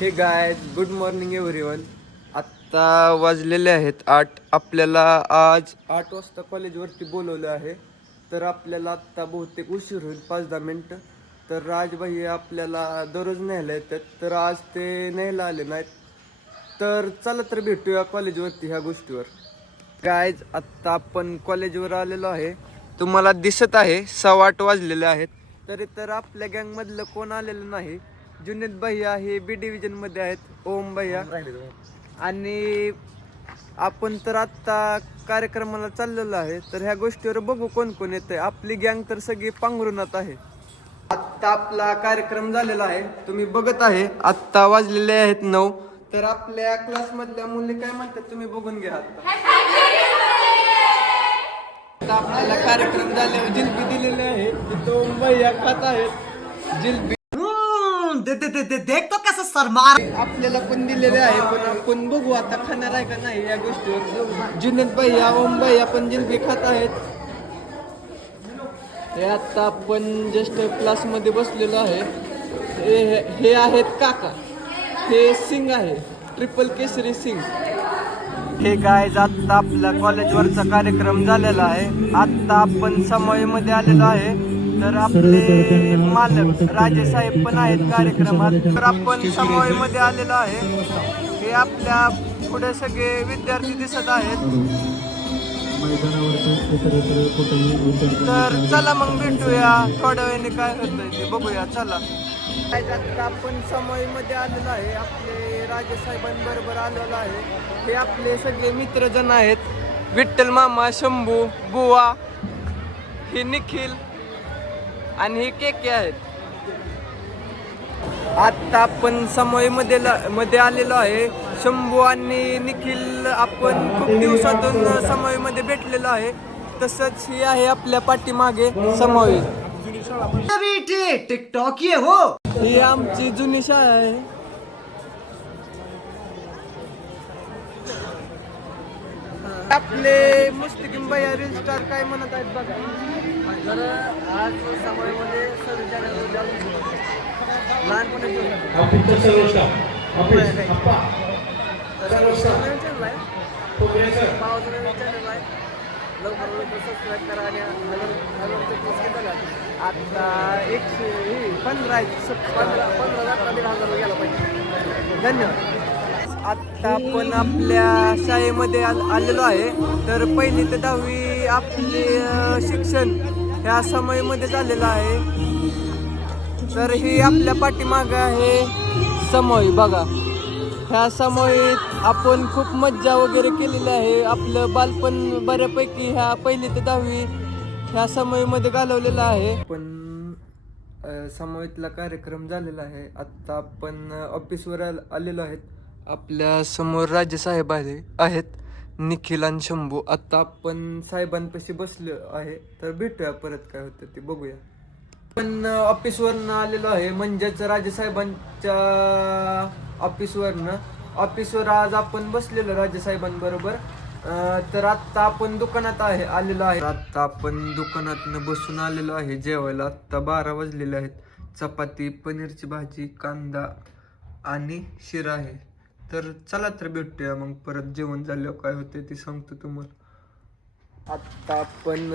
हे guy good morning everyone. आत्ता वाजलेले आहेत 8. आपल्याला आज 8 वाजता कॉलेजवरती बोलवलं आहे. तर आपल्याला आत्ता बहुतेक उशीर होईल 5-10 मिनटं. तर राजभाई आपल्याला दररोज न्यायला येतात, तर आज ते न्यायला आले नाहीत. तर चला तर भेटूया कॉलेजवरती ह्या गोष्टीवर. गायज आत्ता आपण कॉलेजवर आलेलो आहे. तुम्हाला दिसत आहे 8:15 वाजलेले आहेत. तरी तर आपल्या गँगमधलं कोण आलेलं नाही. जुनेद भैया हे बी डिव्हिजन मध्ये आहेत, ओम भैया, आणि आपण तर आत्ता कार्यक्रमाला चाललेलो आहे. तर ह्या गोष्टीवर बघू कोण कोण येतंय. आपली गँग तर सगळी पांघरुणात आहे. आत्ता आपला कार्यक्रम झालेला आहे, तुम्ही बघत आहे. आत्ता वाजलेले आहेत 9. तर आपल्या क्लास मधल्या मुली काय म्हणतात तुम्ही बघून घ्या. आता आपल्याला कार्यक्रम झाल्यावर जिलबी दिलेले आहे, तो भैया खात आहेत जिलबी. देख तो कैसे सरमार आपल्याला पण दिलेले आहे, पण आपण बघू आता खाणार आहे का नाही या गोष्टीवर. जुनेद भैया, ओम भैया पण जिलबी खात आहेत. हे आता आपण जस्ट क्लास मध्ये बसलेलो आहे. हे आहेत काका, हे सिंग आहे, ट्रिपल केसरी सिंग. हे गायज आत्ता आपल्या कॉलेजवरचा कार्यक्रम झालेला आहे. आत्ता आपण समयमध्ये आलेलो आहे. तर आपले मालक राजेसाहेब पण आहेत कार्यक्रमात. तर आपण समयमध्ये आलेलो आहे. हे आपल्या पुढे सगळे विद्यार्थी दिसत आहेत. तर चला मग भेटूया थोड्या वेळाने, काय होतंय ते बघूया. चला आता आपण समयमध्ये आलेलो आहे. आपले राजेसाहेबांबरोबर आलेलो आहे. हे आपले सगळे मित्रजण आहेत. विठ्ठल मामा, शंभू, बुवा, हे निखिल आणि हे केके आहेत. आता आपण समयमध्ये आलेलो आहे. शंभू आणि निखिल आपण खूप दिवसातून समयमध्ये भेटलेलो आहे. तसंच ही आहे आपल्या पाठीमागे समय. टिकटॉक ये हो. ही आमची जुनी शाळा आहे. आपले मुस्तिकीम भैया रील स्टार काय म्हणत आहेत बघा. तर आज समयमध्ये लहानपणी सबस्क्राईब करा आणि आता 115 गेला पाहिजे. धन्यवाद. आत्ता आपण आपल्या शाळेमध्ये आलेलो आहे. तर 1ली ते 10वी आपले शिक्षण ह्या समयमध्ये झालेलं आहे. तर ही आपल्या पाठीमागं आहे समय बघा. ह्या समयीत आपण खूप मज्जा वगैरे केलेली आहे. आपलं बालपण बऱ्यापैकी ह्या 1ली ते 10वी ह्या समयमध्ये घालवलेला आहे. पण समयीतला कार्यक्रम झालेला आहे. आत्ता आपण ऑफिसवर आलेलो आहेत. आपल्या समोर राजेसाहेब आहेत, निखिल आणि शंभू. आता आपण साहेबांपाशी बसलो आहे. तर भेटूया परत, काय होतं ते बघूया. पण ऑफिसवरनं आलेलो आहे, म्हणजेच राजेसाहेबांच्या ऑफिसवर आज आपण बसलेलो राजेसाहेबांबरोबर. तर आत्ता आपण दुकानात आलेलो आहे. आत्ता आपण दुकानातनं बसून आलेलो आहे जेवायला. आत्ता 12 वाजलेले आहेत. चपाती, पनीरची भाजी, कांदा आणि शिरा आहे. तर चला तर भेटूया मग परत. जेवण झाल्यावर काय होते ते सांगतो तुम्हाला. आत्ता आपण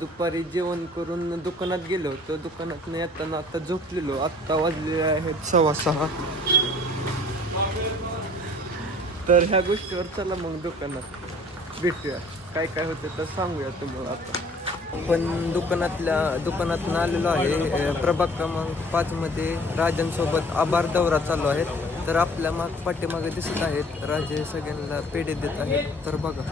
दुपारी जेवण करून दुकानात गेलो होतो. दुकानातनं येताना आता झोपलेलो. आत्ता वाजले आहेत 6:15. तर ह्या गोष्टीवर चला मग दुकानात भेटूया, काय काय होते तर सांगूया तुम्हाला. आता आपण दुकानातनं आलेलो आहे. प्रभाग क्रमांक 5 मध्ये राजांसोबत आभार दौरा चालू आहे. तर आपल्या पाठीमागे दिसत आहेत राजे सगळ्यांना पेढे देत आहेत. तर बघा,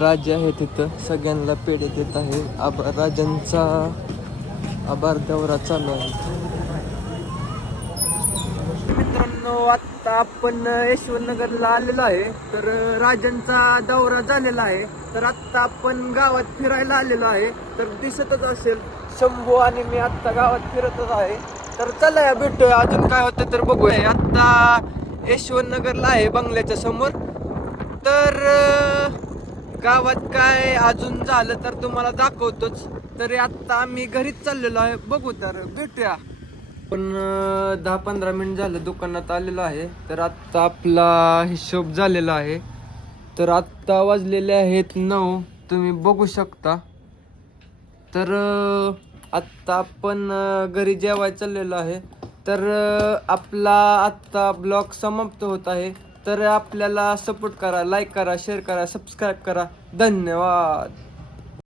राजे आहेत तिथं, सगळ्यांना पेढे देत आहे. राजांचा आभार दौरा चालू आहे. मित्रांनो, आत्ता आपण यशवंतनगरला आलेलो आहे. तर राजांचा दौरा झालेला आहे. तर आत्ता आपण गावात फिरायला आलेलो आहे. तर दिसतच असेल शंभू आणि मी आत्ता गावात फिरतच आहे. तर चला भेटूया, अजून काय होतं तर बघूया. आत्ता यशवंतनगरला आहे, बंगल्याच्या समोर. तर गावात काय अजून झालं तर तुम्हाला दाखवतोच. तरी आत्ता आम्ही घरीच चाललेलो आहे. बघू तर भेटूया. पण 10-15 मिनिट झालं दुकानात आलेलो आहे. तर आत्ता आपला हिशोब झालेला आहे. तर आत्ता वाजलेले आहेत 9, तुम्ही बघू शकता. तर आत्ता आपण घरी जेवायला चाललेलो आहे. तर आपला आत्ता ब्लॉग समाप्त होत आहे. तर आपल्याला सपोर्ट करा, लाईक करा, शेअर करा, सबस्क्राईब करा. धन्यवाद.